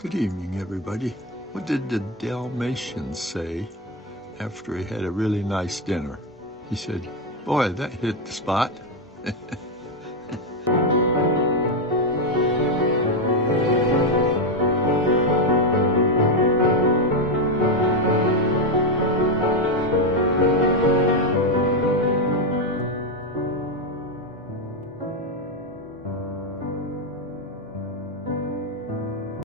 Good evening, everybody. What did the Dalmatian say after he had a really nice dinner? He said, "Boy, that hit the spot."